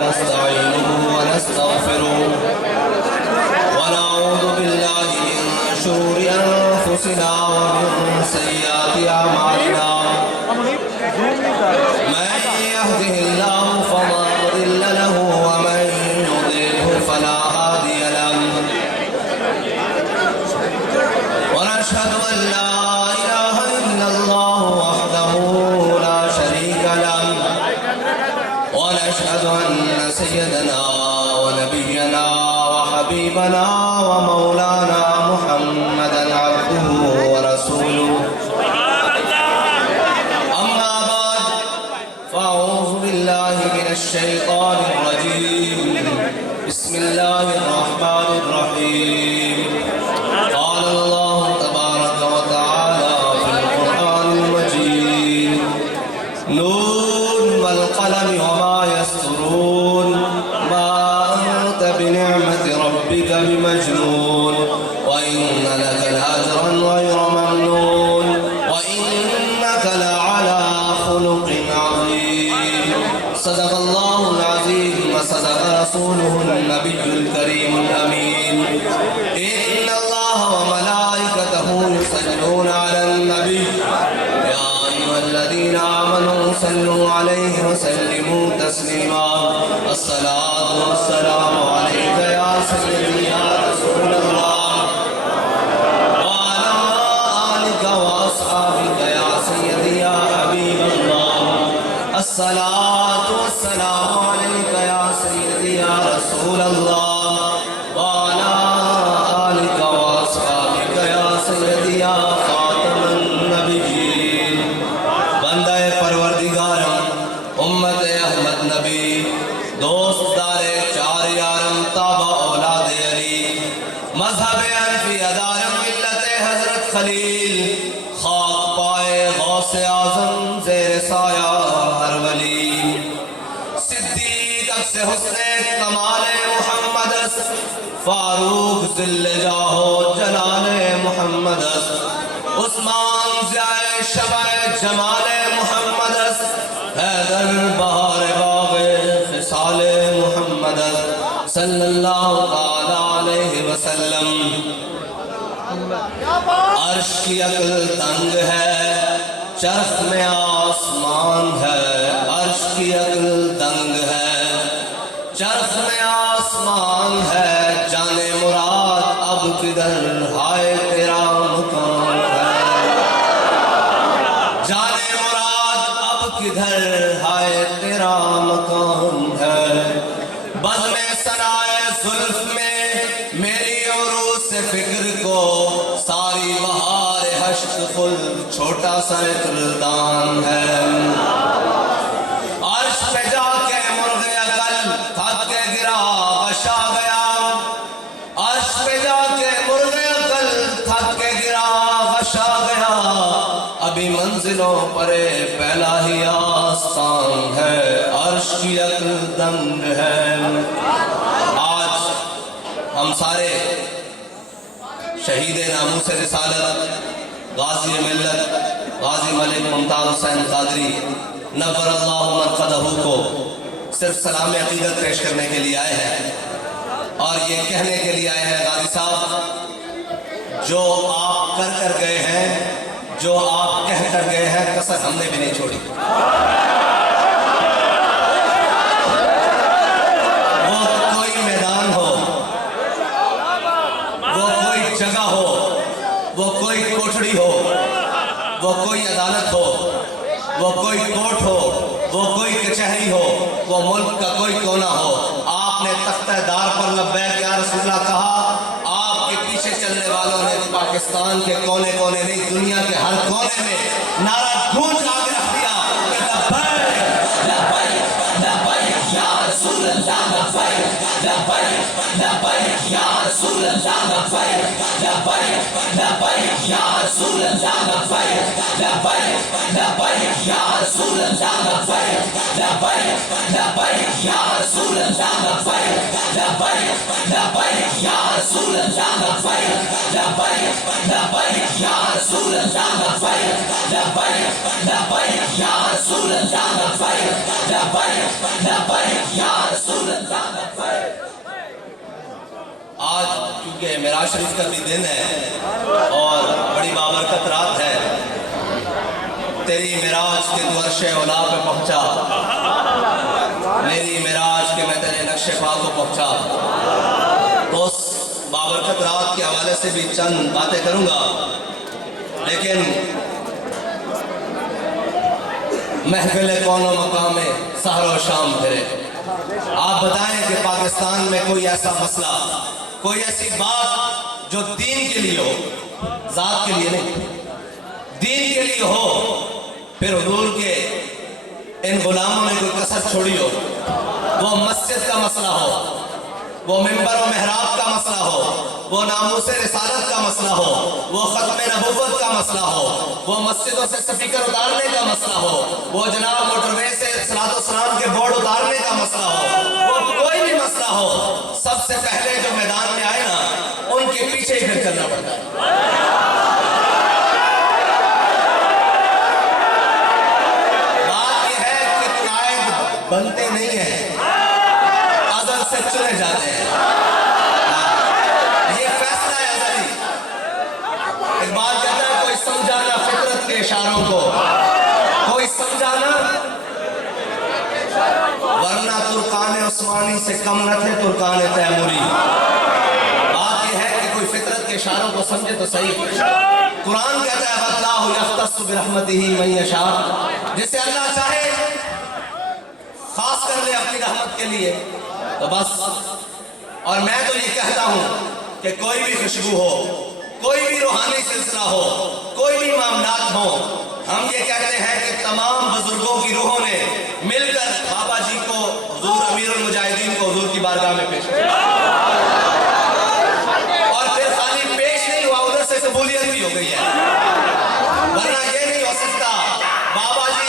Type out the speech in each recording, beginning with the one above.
نستعينه ونستغفره ونعوذ بالله من شرور أنفسنا ومن سيئات أعمالنا من يهده الله فلا مضل له ومن يضلله فلا هادي له ونشهد أن لا إله إلا الله وحده لا شريك له ونشهد أن سيدنا ونبينا وحبيبنا ومولانا محمدا عبده ورسوله أما بعد فأعوذ بالله من الشيطان الرجيم بسم الله الرحمن الرحيم قال الله تبارك وتعالى في القرآن المجيد نون والقلم وما يسطرون ما أنت بنعمة ربك بمجنون وإن لك لأجرا غير ممنون وإنك لعلى خلق عظيم صدق الله العظيم وصدق رسوله النبي الكريم الأمين إن الله وملائكته يصلون على النبي يا أيها الذين آمنوا صلوا عليه وسلموا تسليما الصلاة والسلام عليك يا سيدي يا رسول الله وعلى آلك وأصحابك يا سيدي يا حبيب الله الصلاة والسلام عليك يا سيدي يا رسول الله وعلى آلك وأصحابك يا سيدي يا خاتم النبيين بندہ پروردگارم امت احمد نبی دوست دار چار یارم تابع اولاد علی مذہب حنفی ادارم ملت حضرت خلیل خاک پائے غوث اعظم زیر سایہ ہر ولی صدیق عکس حسن کمال محمد فاروق ذل جاہو جلال محمد عثمان ضیاء شمع جمال محمد حیدر بہار باغ خصال محمد صلی اللہ علیہ وسلم عرش کی عقل تنگ ہے چرخ میں آسمان ہے عرش کی عقل تنگ ہے چرخ میں آسمان ہے جانے مراد اب کدھر ہائے تیرا مکان ہے جانے مراد اب کدھر ہائے تیرا مکان ہے بزم سرائے زلف میں میری عروس فکر کو ساری بہار حشت خود چھوٹا سا اقردان ہے عرش پہ جا کے مرغ عقل تھک کے گرا غشا گیا عرش پہ جا کے مرغ عقل تھک کے گرا غشا گیا ابھی منزلوں پر پہلا ہی آستان ہے عرش کی عقل دنگ ہے آج ہم سارے شہید ناموس رسالت غازی ملت غازی ملک ممتاز حسین قادری نور اللہ مرقدہ کو صرف سلام عقیدت پیش کرنے کے لیے آئے ہیں اور یہ کہنے کے لیے آئے ہیں غازی صاحب جو آپ کر گئے ہیں جو آپ کہہ کر گئے ہیں کسر ہم نے بھی نہیں چھوڑی وہ کوئی میدان ہو وہ کوئی جگہ ہو وہ کوئی کوٹھڑی ہو وہ کوئی عدالت ہو وہ کوئی کوٹ ہو وہ کوئی کچہری ہو وہ ملک کا کوئی کونا ہو آپ نے تختہ دار پر لبیک یا رسول اللہ کہا آپ کے پیچھے چلنے والوں نے پاکستان کے کونے کونے نہیں دنیا کے ہر کونے میں نعرہ گونج آگے رکھ دیا کہ لبیک لبیک لبیک یا رسول اللہ لبیک لبیک لبیک یا رسول اللہ لبیک لبیک لبیک یا رسول اللہ لبیک لبیک لبیک یا رسول اللہ لبیک لبیک لبیک یا رسول اللہ لبیک لبیک لبیک یا رسول اللہ لبیک لبیک لبیک یا رسول اللہ لبیک لبیک لبیک یا رسول اللہ لبیک لبیک لبیک یا رسول کہ معراج شریف کا بھی دن ہے اور بڑی بابرکت رات ہے. تیری معراج کے تو عرش اولا پہ پہنچا, میری معراج کے میں تیرے نقش پا کو پہنچا. تو اس بابرکت رات کے حوالے سے بھی چند باتیں کروں گا, لیکن محفل کون و مقام سحر و شام پھرے. آپ بتائیں کہ پاکستان میں کوئی ایسا مسئلہ, کوئی ایسی بات جو دین کے لیے ہو, ذات کے لیے نہیں, دین کے لیے ہو, پھر حضور کے ان غلاموں نے کوئی کسر چھوڑی ہو. وہ مسجد کا مسئلہ ہو, وہ منبر و محراب کا مسئلہ ہو, وہ ناموس رسالت کا مسئلہ ہو, وہ ختم نبوت کا مسئلہ ہو, وہ مسجدوں سے سپیکر اتارنے کا مسئلہ ہو, وہ جناب موٹر وے سے صلاۃ والسلام کے بورڈ اتارنے کا مسئلہ ہو, وہ کوئی بھی مسئلہ ہو, سب سے پہلے جو میدان میں آئے نا ان کے پیچھے ہی پھر چلنا پڑتا ہے. بات یہ ہے کہ قائد بنتے نہیں ہیں, ازل سے چنے جاتے ہیں. یہ فیصلہ ہے ازلی. اقبال کہتا ہے کوئی سمجھانا فطرت کے اشاروں کو, کوئی سمجھانا, ورنہ ترکان عثمانی سے کم نہ تھے ترکان تیموری. بات یہ ہے کہ کوئی فطرت کے اشاروں کو سمجھے تو صحیح. قرآن کہتا ہے وَاللَّهُ يَخْتَصُّ بِرَحْمَتِهِ مَن يَشَاءُ, جسے اللہ چاہے خاص کر لے اپنی رحمت کے لیے تو بس. اور میں تو یہ کہتا ہوں کہ کوئی بھی خوشبو ہو, کوئی بھی روحانی سلسلہ ہو, کوئی بھی معاملات ہوں, ہم یہ کہتے ہیں کہ تمام بزرگوں کی روحوں نے مل کر بابا جی کو, حضور امیر المجاہدین کو حضور کی بارگاہ میں پیش کیا, اور پھر خالی پیش نہیں ہوا, ادھر سے قبولیت بھی ہو گئی ہے. ورنہ یہ نہیں ہو سکتا. بابا جی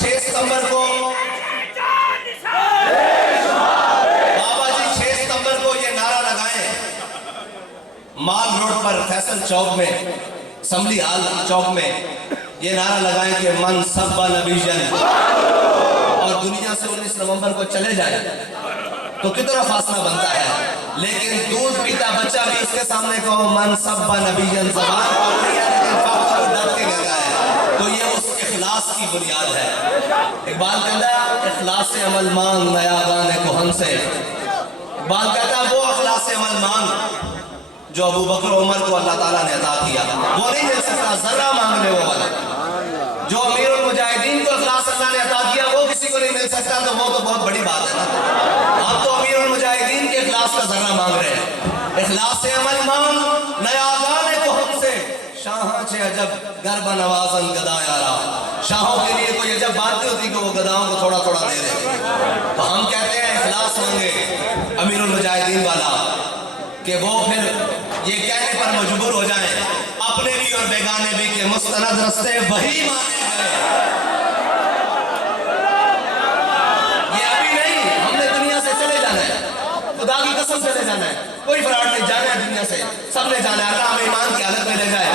6 ستمبر کو یہ نعرہ لگائیں مال روڈ پر فیصل چوک میں, اسمبلی ہال چوک میں, یہ نعرہ لگائیں کہ من سب نبیجن, اور دنیا سے 19 نومبر کو چلے جائیں تو کتنا فاصلہ بنتا ہے. لیکن دودھ پیتا بچہ بھی اس کے سامنے کہو من سب نبیجن, زبان کھول رہی ہے لیکن فاقہ کو ڈر کے کہہ رہا ہے, تو یہ اس اخلاص کی بنیاد ہے. اقبال کہتا ہے اخلاص سے عمل مانگ نیا گانے کوہن سے. اقبال کہتا ہے وہ اخلاص سے عمل مانگ جو ابو بکر و عمر کو اللہ تعالیٰ نے عطا کیا, وہ نہیں مل سکتا ذرہ مانگنے وہ والا. جو امیر المجاہدین کو اخلاص اللہ نے عطا کیا وہ کسی کو نہیں مل سکتا, تو وہ تو بہت بڑی بات ہے نا. آپ تو امیر المجاہدین کے اخلاص کا ذرہ مانگ رہے ہیں. اخلاص سے عمل مانگ نیا گانے کوہن سے, شاہاں چھے عجب گربہ نوازن گدا یارا. شاہوں کے لیے کوئی عجب بات نہیں ہوتی کہ وہ گداؤں کو تھوڑا تھوڑا دے رہے. تو ہم کہتے ہیں اخلاص مانگے امیر المجاہدین والا کہ وہ پھر یہ کہنے پر مجبور ہو جائیں اپنے بھی اور بیگانے بھی کہ مستند رستے وہی مانے گئے. یہ ابھی نہیں, ہم نے دنیا سے چلے جانا ہے, خدا کی قسم چلے جانا ہے, کوئی فراڈ نہیں, جانا ہے دنیا سے, سب نے جانا ہے. اللہ ہمیں ایمان کی حالت میں لے جائے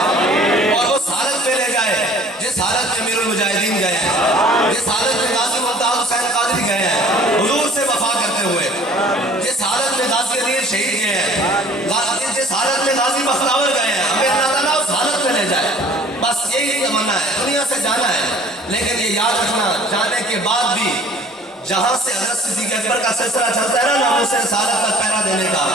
اور اس حالت میں لے جائے جس حالت میں امیر المجاہدین گئے ہیں, جس حالت میں غازی ممتاز حسین قادری گئے ہیں حضور سے وفا کرتے ہوئے, جس حالت میں غازی علی شہید گئے ہیں, جس حالت میں غازی بختاور گئے ہیں. ہمیں اللہ تعالیٰ اس حالت میں لے جائے, بس یہی تمنا ہے. دنیا سے جانا ہے, لیکن یہ یاد رکھنا جانے کے بعد بھی جہاں سے حضرت صدیق اکبر کا سلسلہ چلتا ہے نا ناموس رسالت کا پہرا دینے کا,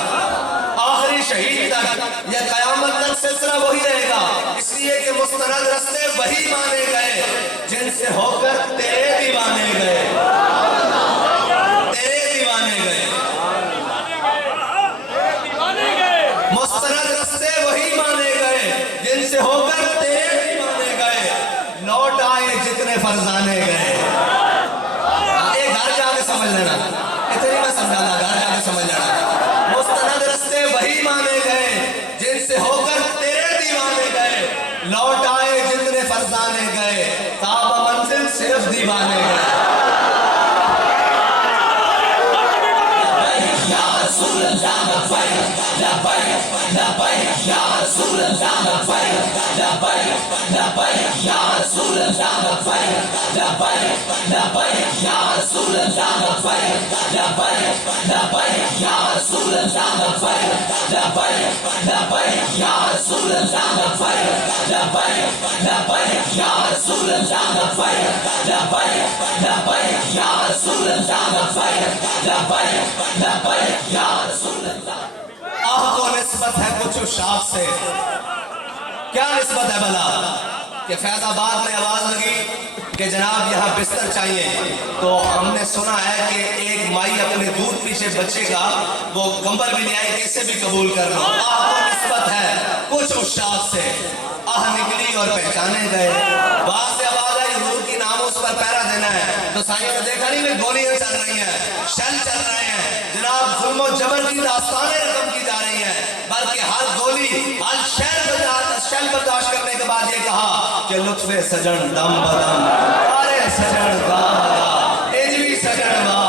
آخری شہید تک یا قیامت تک سلسلہ وہی رہے گا. اس لیے کہ مستند رستے وہی مانے گئے جن سے ہو کر تیرے دیوانے گئے, تیرے دیوانے گئے. مستند رستے وہی مانے گئے جن سے ہو کر تیرے دیوانے گئے, لوٹ آئے جتنے فرزانے گئے. گھر جا کے سمجھ لینا, اتنی میں سمجھانا, گھر جا کے سمجھ لینا. مستند رستے وہی مانے گئے جن سے ہو کر تیرے دیوانے گئے, لوٹ آئے جتنے فرزانے گئے, تاب منزل صرف دیوانے گئے. یا رسول اللہ لبیک لبیک لبیک یا رسول اللہ لبیک لبیک لبیک یا رسول اللہ لبیک لبیک لبیک یا رسول اللہ لبیک لبیک لبیک یا رسول اللہ لبیک لبیک لبیک یا رسول اللہ لبیک لبیک لبیک یا رسول اللہ لبیک لبیک لبیک یا رسول اللہ لبیک لبیک لبیک یا رسول اللہ. آہ کو نسبت ہے کچھ اشاق سے. کیا نسبت ہے بھلا؟ کہ فیض آباد میں آواز لگی کہ جناب یہاں بستر چاہیے تو ہم نے سنا ہے کہ ایک مائی اپنے دودھ پیچھے بچے کا وہ کمبل بھی لے آئی کہ اسے بھی قبول کر لو. آہ کو نسبت ہے کچھ اشاق سے. آہ نکلی اور پہچانے گئے. وہاں سے آواز آئی حضور کی ناموس پر پہرا دینا ہے. تو سائیوں نے دیکھا نہیں کہ گولیاں چل رہی ہیں, شل چل رہے ہیں, جناب ظلم و جبر کی داستانیں رقم کی جا رہی ہیں, بلکہ ہر گولی ہر شل برداشت کرنے کے بعد یہ کہا کہ لطف سجن دم بدم ارے سجن گالا اجوی سجن گالا.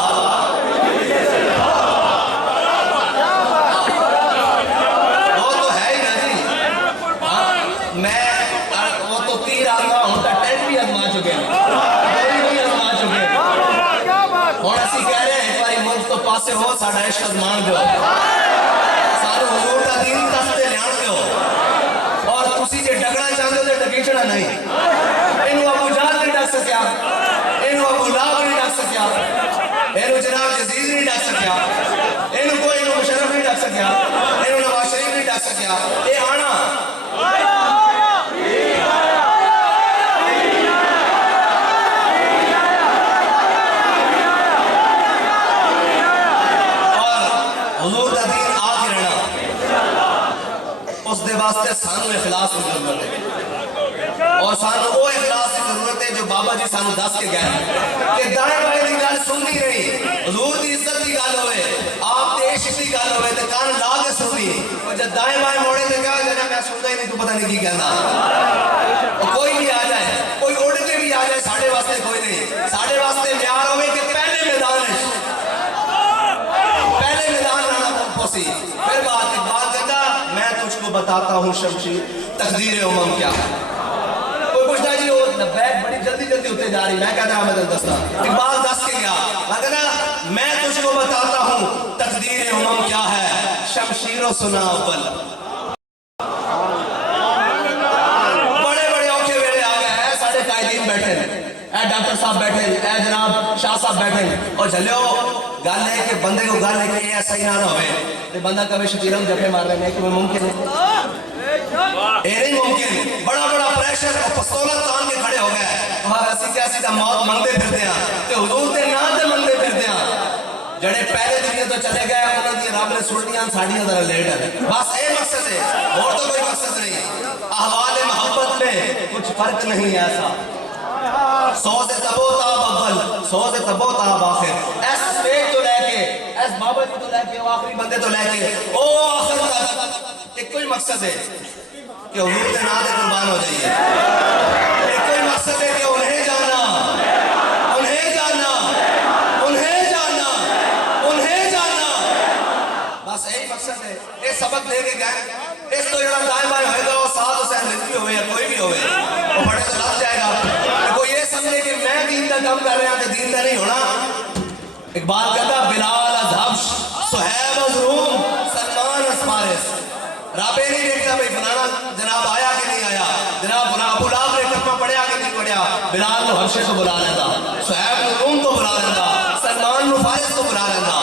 وہ تو ہے ہی نا جی. میں وہ تو تیر آگا ہوں کا ٹینٹ بھی ازما چکے ہیں, گولی بھی ازما چکے ہیں. ہوں اسی کہہ رہے ہیں ایک باری ملک تو پاسے ہو ساڑھا عشق ازمان دو, سارے حضور کا دین تستے لیان دو. اور تسی جے ڈگڑا چاہتے تھے ڈگیچڑا نہیں. انہوں ابو جہل نہیں ڈگ سکیا, انہوں ابو لہب نہیں ڈگ سکیا, انہوں جناب یزید نہیں ڈگ سکیا, انہوں کوئی انہوں مشرف نہیں ڈگ سکیا, انہوں نواز شریف نہیں ڈگ سکیا. اے آنا حضور دا دین آ کے رہنا, اس دے واسطے سانو اخلاص کی ضرورت ہے. اور سانو وہ اخلاص کی ضرورت ہے جو بابا جی سانو دس کے گئے کہ دائیں بائیں دی گل سننی نہیں. حضور دی عزت کی گل ہوئے, آپ دے عشق کی گل ہوئے تو کان لا کے سننی. اور جب دائیں بائیں موڑے تو کہا جانا میں سنتا ہی نہیں, تو پتہ نہیں کی کہنا. کوئی بھی آ جائے, کوئی اڑ کے بھی آ جائے, ساڑھے واسطے کوئی نہیں. ساڑھے واسطے معیار ہوئے کہ پہلے میدان ہے, پہلے میدان آنا پوسی. پھر بات کہتا میں تجھ کو بتاتا ہوں شمشیر تقدیر امم کیا ہے. کوئی پوچھتا جی وہ بیگ بڑی جلدی جلدی ہوتے جا رہی, میں کہتا ہوں میں دستا. اقبال دس کے گیا, میں کہتا میں تجھ کو بتاتا ہوں تقدیر امم کیا ہے, شمشیر و سنا اول. بڑے بڑے اوکھے ویلے آ گئے ہیں, سارے قائدین بیٹھے ہیں, اے ڈاکٹر صاحب بیٹھے, اے جناب شاہ صاحب بیٹھے, اور چلو گل ہے کہ بندے کو گل ہے کہ یہ ایسا ہی نہ ہوئے کہ بندہ کبھی شکیرم جفے مار رہے ہیں کہ ممکن ہے یہ نہیں ممکن. بڑا بڑا پریشر اور پستولہ تان کے کھڑے ہو گئے, اور اسی کیسی تا موت منگتے پھرتے ہیں کہ حضور دے نام تے منگتے پھرتے ہیں. جڑے پہلے دنیا تو چلے گئے انہوں دی رب نے سننیاں ساڑیاں ذرا لیٹ ہے. بس اے مقصد ہے, اور تو کوئی مقصد نہیں. احوال محبت میں کچھ فرق نہیں ایسا, 100 سے تبو تاب اول 100 سے تبو تاب آخر. ایس سٹیج تو لے کے, ایس بابا جی تو لے کے, آخری بندے تو لے کے, او آخر تک ایک کوئی مقصد ہے کہ حضور کے نام سے قربان ہو جائیے. ایک کوئی مقصد ہے کہ انہیں جانا, انہیں جانا, انہیں جانا, انہیں جانا. بس یہی مقصد ہے. یہ سبق دے کے گئے, اس تو جڑا دائیں بائیں ہوئے گا وہ ساتھ حسین رضوی ہوئے یا کوئی بھی ہوئے وہ بڑے تو لگ جائے گا. کوئی یہ سمجھے کہ میں دین کا کام کر رہا کہ دین کا نہیں ہونا. اقبال کہتا بلال از حبش, صہیب از روم, سلمان از فارس. رابے نہیں دیکھتا بھئی فلانا جناب آیا کہ نہیں آیا, جناب ابو لہب نے کلمہ پڑھیا کہ نہیں پڑھیا. بلال نو حبشے تو بلا لینا, صہیب نو روم تو بلا لینا, سلمان نو فارس تو بلا لینا,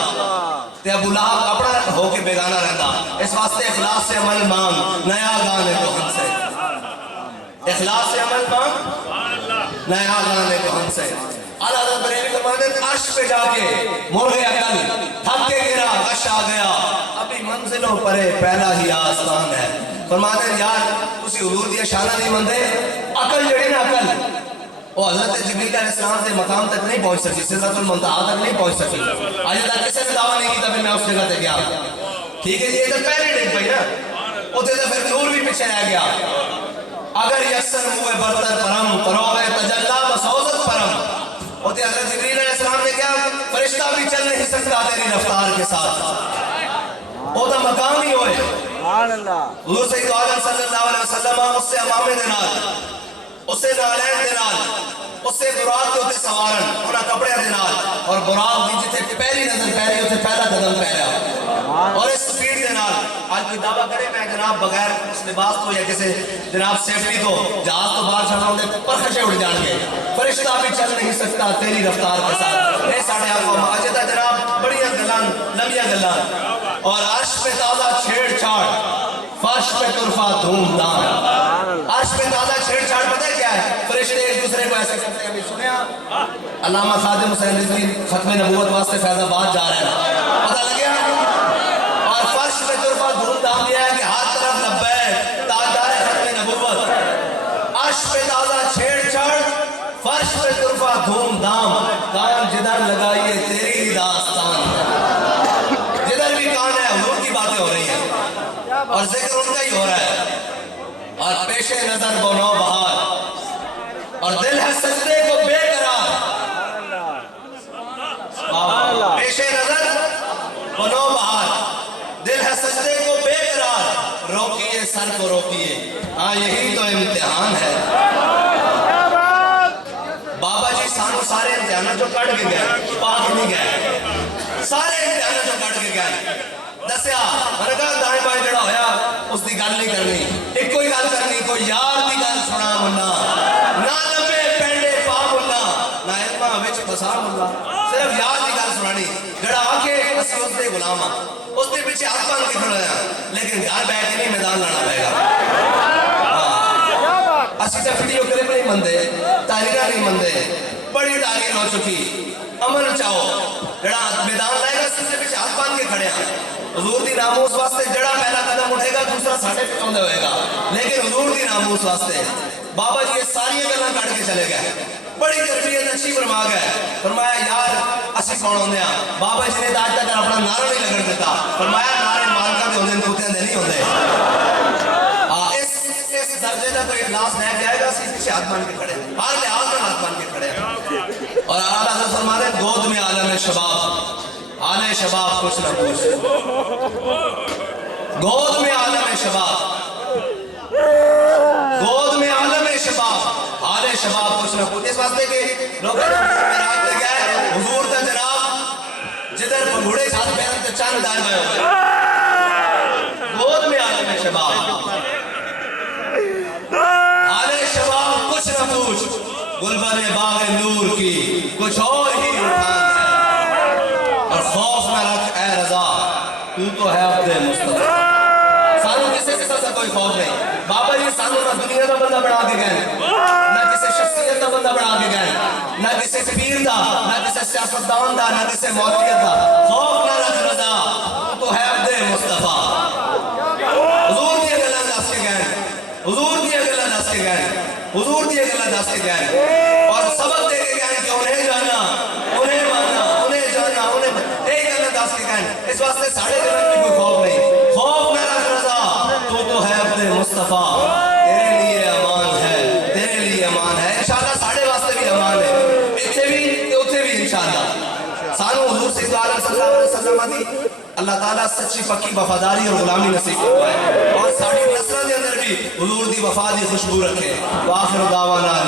تے ابو لہب اپنا ہو کے بیگانہ رہتا. اس واسطے اخلاص سے عمل مانگ, نیا گانے کو ہم سے. اخلاص سے عمل مانگ, نیا گانے کو ہم سے. اعلیٰ حضرت بریلوی فرماتے ہیں عرش پہ جا کے مڑ گیا کل, تھک کے گرا غش آ گیا, ابھی منزلوں پرے پہلا ہی آسمان ہے. فرماتے ہیں یار تسی حضور دی شانہ نہیں مندے, عقل جڑی نا عقل وہ حضرت جبریل علیہ السلام سے مقام تک نہیں پہنچ سکی, سدرۃ المنتہا تک نہیں پہنچ سکی. آج تک کسی نے دعویٰ نہیں کیتا میں اس جگہ تے گیا. ٹھیک ہے جی, یہ تو پہلے ڈگ پئی نا, اتنے تو پھر نور بھی پیچھے رہ گیا. اگر یسر موے برتر پرم پروے تجلا بسوزت پرم. ہوتے حضرت جبریل علیہ السلام نے کیا, فرشتہ بھی چل نہیں سکتا تیری رفتار کے ساتھ, وہ تو مقام ہی ہوئے. حضور سید عالم صلی اللہ علیہ وسلم اس سے امامے دینال, اس سے نالین دینال, اس سے براق کے ہوتے سوارن, انہا کپڑے دینال, اور براق بھی جتے پہلی نظر پہلی ہوتے پہلا قدم پہلا. اور اس سپیڈ دے نال آج کوئی دعویٰ کرے میں جناب بغیر اس لباس تو یا کسی جناب سیفٹی تو جہاز تو باہر چڑھا ہوندے پرخشے اڑ جان گے، فرشتہ بھی چل نہیں سکتا تیری رفتار کے ساتھ۔ اے ساڑھے آقا ماجدہ جناب بڑیاں گلان لمبیاں گلان، اور عرش پہ تازہ چھیڑ چھاڑ فرش پہ طرفہ دھوم دھام۔ عرش پہ تازہ چھیڑ چھاڑ پتہ کیا ہے؟ فرشتے ایک دوسرے کو ایسے کرتے ہیں۔ ابھی سنیا علامہ خادم حسین رضوی ختم نبوت واسطے فیض آباد جا رہے ہیں، پتہ لگیا؟ اور فرش پہ طرفہ دھوم دھام یہ ہے کہ ہر طرف لبیک تاجدار ختم نبوت، عرش پہ تازہ چھیڑ چھاڑ فرش پہ طرفہ دھوم دھام، کان جدھر لگائیے تیری ہی داستان، جدھر بھی کان ہے حضور کی باتیں ہو رہی ہیں اور ذکر ان کا ہی ہو رہا ہے، اور پیش نظر وہ نو بہار اور دل ہے سجدے کو بے قرار، پیش نظر وہ نو بہار دل ہے سجدے کو بے قرار، روکیے سر کو روکیے، ہاں یہی تو امتحان ہے۔ بابا جی سانو سارے امتحانات جو کٹ کے گئے پاک نہیں گئے، سارے امتحانات جو کٹ کے گئے دسیا میں نے کہا دائیں بائیں جڑا ہویا اس دی گل نہیں کرنی، ایک کوئی گل کرنی، کوئی یار دی گل سنا منا، نہ لمبے پینڈے پا ملا، نہ علمہ وچ پسا ملا، صرف یار دی گل سنانی، جڑا آکے اسی اس دے غلام ہاں، اس دے پیچھے ہاتھ بان کے کھڑا ہے، لیکن گھر بیٹھ کے نہیں میدان لانا پائے گا۔ اسی سے ویڈیو کلپ نہیں مندے، تحریرہ نہیں مندے، بڑی تاغیر ہو چکی، امن چاہو، جڑا میدان لائے گا اس سے پیچھے ہاتھ بان کے کھڑے ہیں۔ حضور دی ناموس واسطے جڑا پہلا قدم اٹھے گا دوسرا ساڑھے پہ چوندے ہوئے گا، لیکن حضور دی ناموس واسطے بابا جی یہ ساری گلہ کٹ کے چلے گئے، بڑی تربیت اچھی فرما گئے، فرمایا یار اسی کون ہوندے ہیں، بابا جی نے آج تک اپنا نعرہ نہیں لگن دیتا، فرمایا نعرے مالکہ دے ہوندے دوتیں دے نہیں ہوندے۔ اس درجے کا کوئی اخلاص نہیں جائے گا، اسی پیچھے ہاتھ بان کے کھڑے ہیں، ہر لحاظ میں ہاتھ بان کے کھڑے ہیں، اور اعلیٰ حضرت فرما رہے گود میں عالم شباب، عالم شباب کچھ نہ کچھ، گود میں عالم شباب، گود میں عالم شباب، عالم شباب کچھ نہ کچھ، اس واسطے کہ لوگ میراج لے گئے حضور کا جناب جدھر بھوڑے ساتھ بیرن تے چاند دائیں گئے ہوئے، گود میں عالم شباب، عالم شباب کچھ نہ کچھ، گلبن باغ نور کی کچھ اور ہی اٹھان ہے، اور خوف نہ رکھ اے رضا تو ہے عبد مصطفیٰ۔ سانو کسی قسم سے کوئی خوف نہیں، بابا جی سانو نہ دنیا کا بندہ بنا کے گئے، نہ کسی شخصیت کا بندہ بنا کے گئے، نہ کسی پیر دا، نہ کسی سیاستدان دا، نہ کسی مولیت دا، خوف نہ رکھ رضا تو ہے عبد مصطفیٰ۔ حضور دی گلہ دس کے گئے، حضور دی گلہ دس کے گئے، حضور دی گلہ دس کے گئے، اور سبق دے کے گئے کہ انہیں جانا، انہیں مانا، انہیں جانا، انہیں ایک گلہ دس کے گئے، اس واسطے ساڑھے دلن میں کوئی خوف نہیں، خوف نہ رکھ رضا تو ہے عبد مصطفیٰ، تیرے لیے امان ہے، تیرے لیے امان ہے، انشاءاللہ ساڑھے واسطے بھی امان ہے، اتھے بھی اتھے بھی انشاءاللہ سانو حضور صلی اللہ علیہ وسلم دی اللہ تعالیٰ سچی پکی وفاداری اور غلامی نصیب فرمائے، اور ساڑھی نسلوں کے اندر بھی حضور دی وفا دی خوشبو رکھے۔ وآخر دعوانا